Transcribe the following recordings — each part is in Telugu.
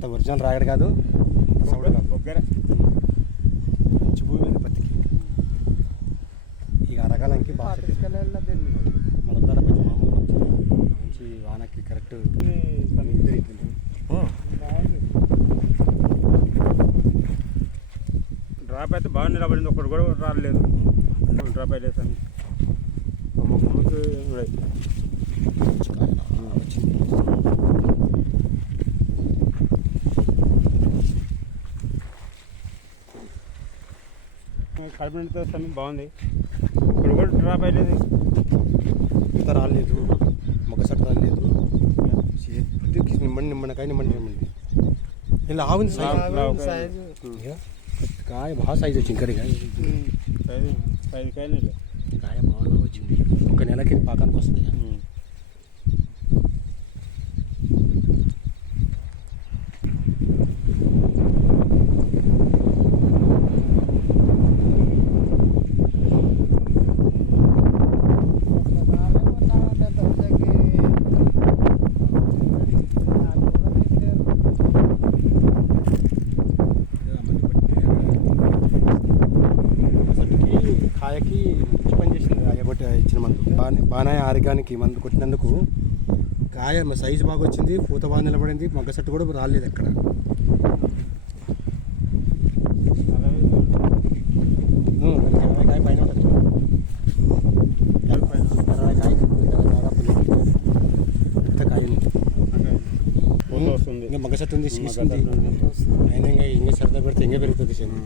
అంత ఒరిజినల్ రాగడి కాదు, సౌడ్ కాదు, మంచి భూమి ఉంది పత్తికి. ఇక అరగాలంకి బాగా మన ధర కొంచెం మామూలు మంచి వానకి కరెక్ట్ డ్రాప్ అయితే బాగా నిలబడింది, ఒకటి కూడా రాలేదు. డ్రాప్ అయితే కడుపుతో సమయం బాగుంది, ఇప్పుడు కూడా డ్రాప్ అయ్యలేదు, ఇంత రాలేదు, మొక్కసట్టు రాలేదు, నిమ్మడికాయ నిమ్మండి ఇలా ఆవుంది కాయ బాగా సైజ్ వచ్చింది. ఇక్కడికి కాయ బాగా వచ్చింది, ఒక నెలకి పాకానికి వస్తుంది. కాయకి మంచి పని చేసింది అయ్యగొట్టి ఇచ్చిన మందు, బాగా ఆరోగ్యానికి మందు కొట్టినందుకు కాయ సైజు బాగా వచ్చింది, పూత బాగా నిలబడింది, మొగ్గ చెట్టు కూడా రాలేదు ఎక్కడ. కాయ పైన ఉంటుంది, 20 కాయ వస్తుంది. ఇంకా మొగ్గ చెట్టు ఉంది, సీస్తుంది, అయినా ఇంకా సరదా పెడితే ఇంకా పెరుగుతుంది చేను.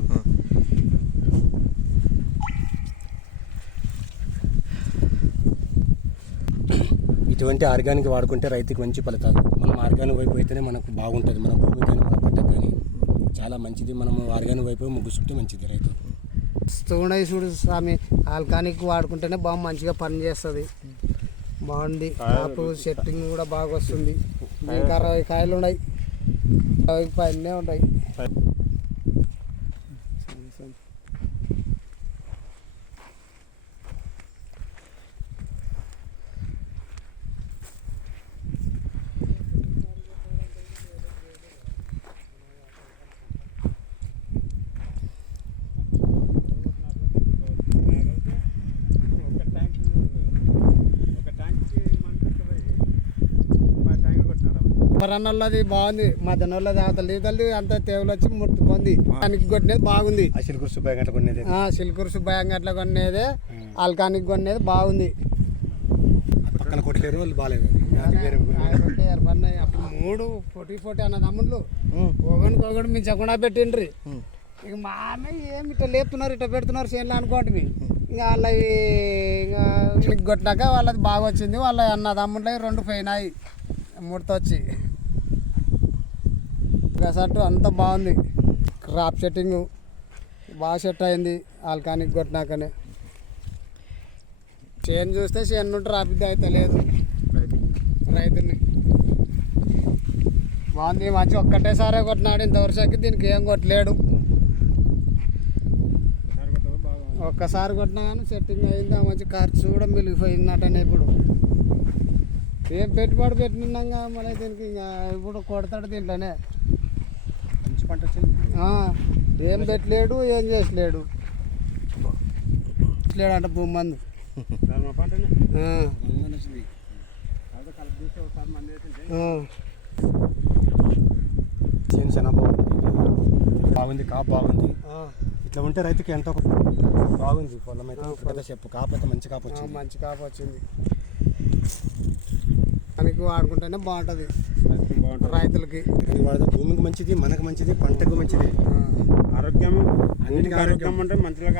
ఇటువంటి ఆర్గానిక్ వాడుకుంటే రైతుకి మంచి ఫలితాలు. మనం ఆర్గానిక్ వైపు అయితేనే మనకు బాగుంటుంది, మన భూమికి కానీ మన పంటకు కానీ చాలా మంచిది. మనము ఆర్గానిక్ వైపు ముగ్గుసుకుంటే మంచిది రైతు. ఉన్నాయి చూడు స్వామి, ఆర్గానిక్ వాడుకుంటేనే బాగా మంచిగా పని చేస్తుంది, బాగుంది. కాపు సెట్టింగ్ కూడా బాగా వస్తుంది. ఇంకా 60 కాయలు ఉన్నాయి, 60 పైనే ఉన్నాయి. మరన్నది బాగుంది, మధ్యాహ్నం అవతలి తల్లి అంత తేవలు వచ్చి ముట్టుకుంది. దానికి కొట్టినది బాగుంది, సిల్కూరు సుబ్బయ్య గట్ల కొనేది, సిల్కూరు సుబ్బయ్య గట్ల కొనేదే, ఆల్కానిక్ కొనేది బాగుంది. పక్కన కొట్టలేరు వాళ్ళు బాగాలేదు. అప్పుడు 3 పోటీ అన్న తమ్ముళ్ళు ఒకటి మించకుండా పెట్టిండ్రి. ఇక మా ఆమె ఏమి ఇట్లా లేపుతున్నారు, ఇట్లా పెడుతున్నారు చేనులు అనుకోండి. ఇంకా వాళ్ళవి ఇంకా కొట్టినాక వాళ్ళది బాగా వచ్చింది. వాళ్ళ అన్న తమ్ముళ్ళవి 2 పోయినాయి, 3తో వచ్చి. గసట్టు అంత బాగుంది, క్రాప్ సెట్టింగ్ బాగా సెట్ అయింది ఆల్కానిక్ కొట్టినాకనే. చేను చూస్తే చేను నుండి రాపిద్ది అయితే లేదు రైతుని. బాగుంది, మంచి ఒక్కటేసారే కొట్టినాడు. ఇంతవరకు దీనికి ఏం కొట్టలేడు, ఒక్కసారి కొట్టినా కానీ సెట్టింగ్ అయింది. మంచి ఖర్చు కూడా మిగిలిపోయిందటనే. ఇప్పుడు ఏం పెట్టుబడి పెట్టినాగా మళ్ళీ దీనికి ఇంకా ఇప్పుడు కొడతాడు దీంట్లోనే. మంచి పంట వచ్చింది, ఏం పెట్టలేడు, ఏం చేసలేడు అంట భూమి మందు. చేను చాలా బాగుంది, కాపు బాగుంది. ఇట్లా ఉంటే రైతుకి ఎంతో బాగుంది. పొలం అయితే పెద్ద చెప్పు, కాపు అయితే మంచి కాపు వచ్చింది, మంచి కాపు వచ్చింది. దానికి వాడుకుంటేనే బాగుంటుంది రైతులకి. భూమికి మంచిది, మనకు మంచిది, పంటకు మంచిది, ఆరోగ్యం అన్నిటికీ ఆరోగ్యం అంటే మంచిగా